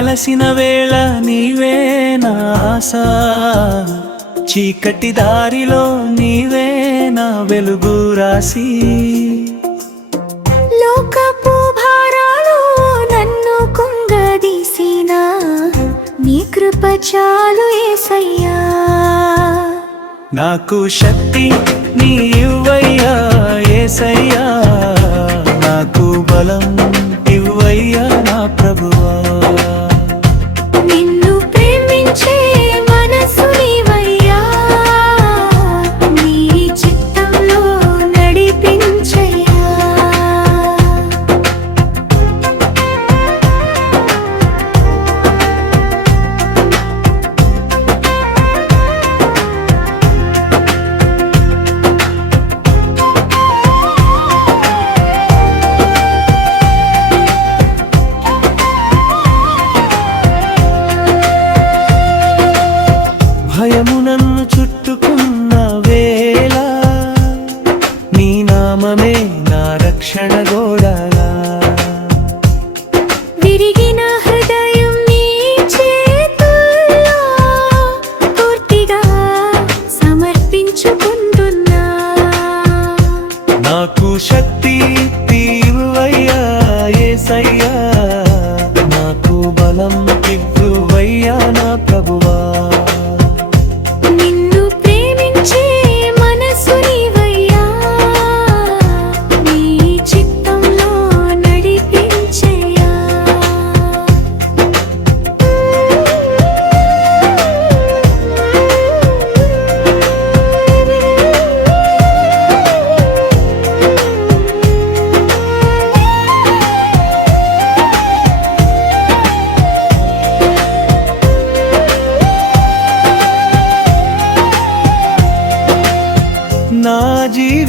అలసిన వేళ నీవే నా ఆశ. చీకటి దారిలో నీవే నా వెలుగు రాసి లోకపు భారాలు నన్ను కుంగదీసిన నీ కృప చాలు ఏసయ్యా. నాకు శక్తి నీ ఇవ్వయ్యా. నామమే నా రక్షణ గోడగా విరిగిన హృదయం నీ చేతుల్లో పూర్తిగా సమర్పించుకుంటున్నా. నాకు శక్తి తీరువయ్యా ఏసయ్యా. నాకు బలం ఇవ్వువయ్యా నా ప్రభువా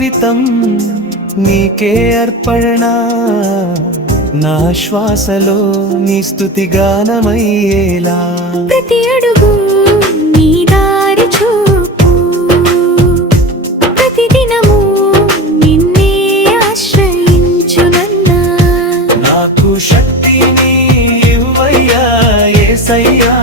జీవితం నీకే అర్పణ. నా శ్వాసలో నీ స్తుతి గానమయ్యేలా. ప్రతి అడుగు నీ దారి చూపు. ప్రతిదినము నిన్నే ఆశ్రయించునన్నా నాకు శక్తిని ఇవ్వయ్యా ఏసయ్యా.